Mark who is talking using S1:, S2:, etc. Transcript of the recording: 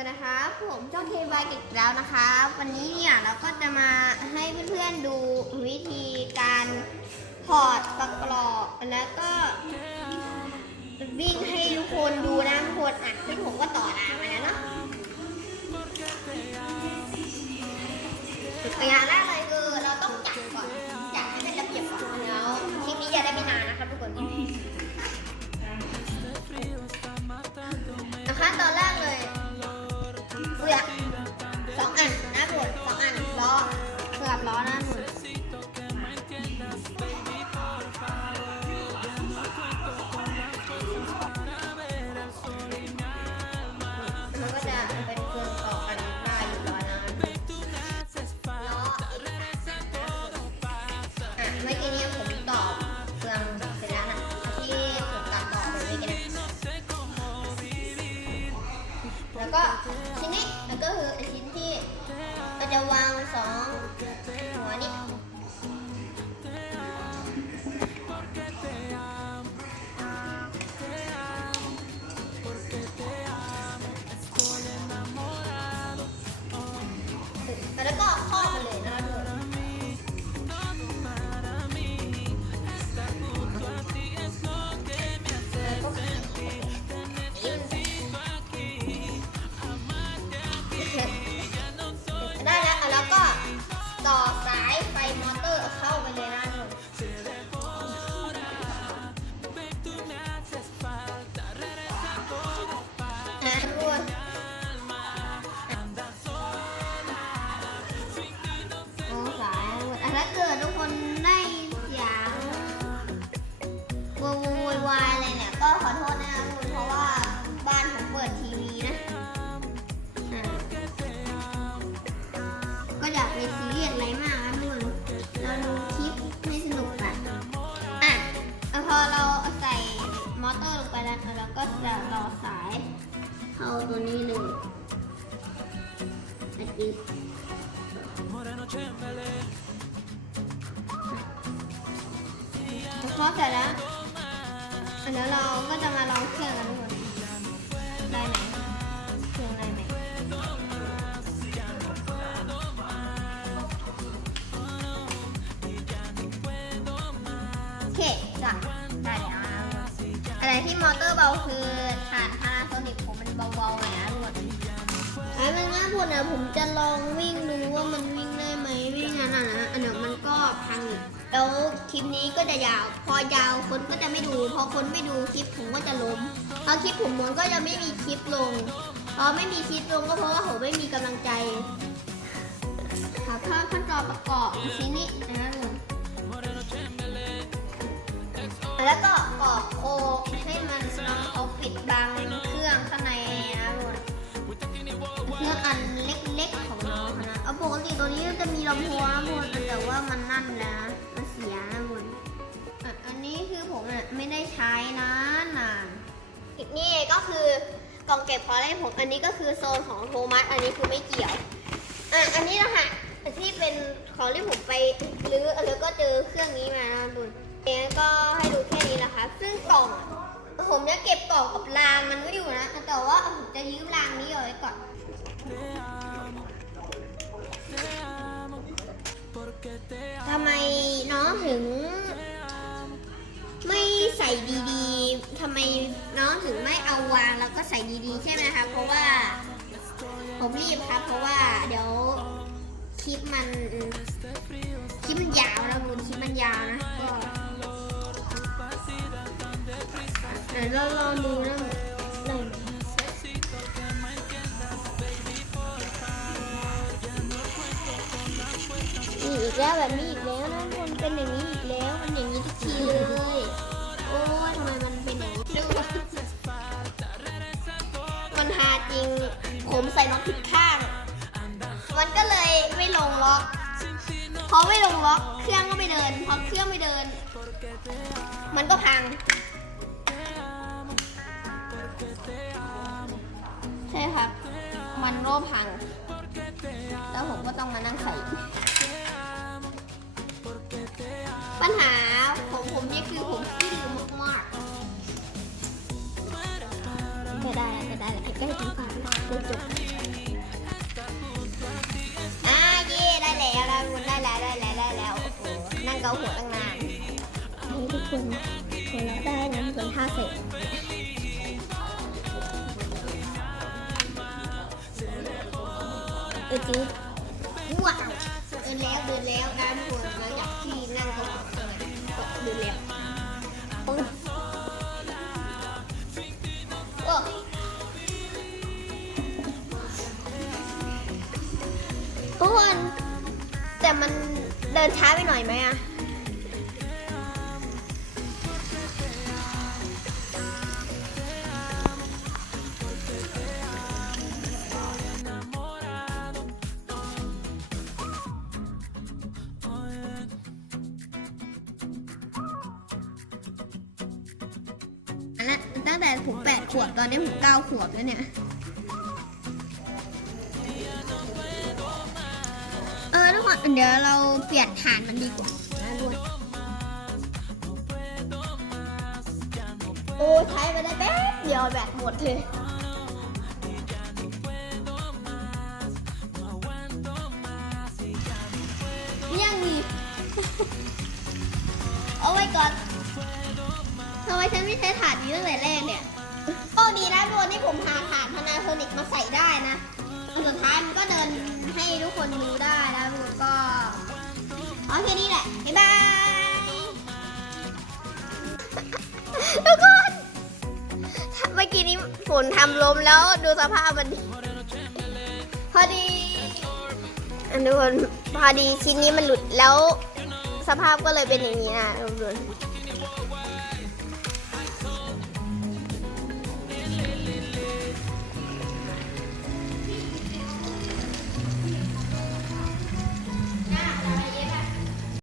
S1: วัสดีครับผมช่องเคบายอีกแล้วนะครับ วันนี้เนี่ยเราก็จะมาให้เพื่อนๆดูวิธีการถอดประกอบแล้วก็วิ่งให้ทุกคนดูนะทุกคนอะซึ่งผมก็ต่อรางมาแล้วเนาะอย่างแรกเลยคือเราต้องจัดก่อนจัดให้เป็นระเบียบก่อนแล้วคลิปนี้จะได้ไม่นานนะครับทุกคนนะคะตอนแรก สายเข้าตัวนี้เลยอันนี้พอเสร็จแล้วอันนี้เราก็จะมาลองเครื่องกันทุกคนได้ไหมเครื่องได้ไหม อะไรที่มอเตอร์เบาคือฐานพาราโซนิกผมมันเบาๆหน่อยนะทุกคนไอ้มันง่ายพูดนะผมจะลองวิ่งดูว่ามันวิ่งได้ไหมวิ่งขนาดนั้นะอันนี้ยมันก็พังอีกแล้วคลิปนี้ก็จะยาว พอยาวคนก็จะไม่ดู พอคนไม่ดูคลิปผมก็จะล้มพอคลิปผมมันก็จะไม่มีคลิปลงพอไม่มีคลิปลงก็เพราะว่าผมไม่มีกำลังใจค่ะเพิ่มขั้นตอนประกอบชิ้นนี้นะทุกคนแล้วก็กรอบโค ตัวนี้จะมีลำโพงนะทุกคนแต่ว่ามันนั่นแล้วนะมันเสียนะทุกคนอะอันนี้คือผมอะไม่ได้ใช้นะนานอีกนี่ก็คือกล่องเก็บของเล่นผม อันนี้ก็คือโซนของโทมัส อันนี้คือไม่เกี่ยว อะ อันนี้นะคะที่เป็นของที่ผมไปรื้อแล้วก็เจอเครื่องนี้มานะทุกคนเองก็ให้ดูแค่นี้นะคะ ซึ่งกล่อง ผมจะเก็บกล่องกับรางมันไว้อยู่นะ แต่ว่าผมจะยืมรางนี้เอาไว้ก่อน ใส่ดีๆใช่ไหมคะเพราะว่า ผมรีบครับ เพราะว่าเดี๋ยวคลิปมันคลิปมันยาวนะคุณคลิปมันยาวนะก็เดี๋ยวเราลองดูนะไหมนี่อีกแล้วแบบนี้อีก มันหาจริง ผมใส่น็อตผิดข้าง มันก็เลยไม่ลงล็อก พอไม่ลงล็อกเครื่องก็ไม่เดิน พอเครื่องไม่เดิน มันก็พัง ใช่ครับ มันก็พัง แล้วผมก็ต้องมานั่งใส่ ปัญหา เราหัวตั้งนานนี่ทุกคนคนวเราได้นะทุคนท่าเสร็จเออจริบว้าวเดินแล้วเดินแล้วด้านหัวเราอยากที่นั่งตรงตกเดินแล้วทุกคนแต่มันเดินช้าไปหน่อยไหมอะ ตั้งแต่ผมแปดขวบตอนนี้ผมเก้าขวบแล้วเนี่ยเออทุกคนเดี๋ยวเราเปลี่ยนฐานมันดีกว่านะด้วยโอ้ใช้ไปได้แป๊บเดียวแบตหมดเลยยังมีเอาไว้ก่อนทำไมฉันไม่ใช้ถานนี้ ค่นี้แหละ บ๊ายบาย ทุกคนเมื่อกี้นี้ฝนทำลมแล้วดูสภาพมันดิพอดีอันทุกคนพอดีชิ้นนี้มันหลุดแล้ว สภาพก็เลยเป็นอย่างนี้นะทุกคน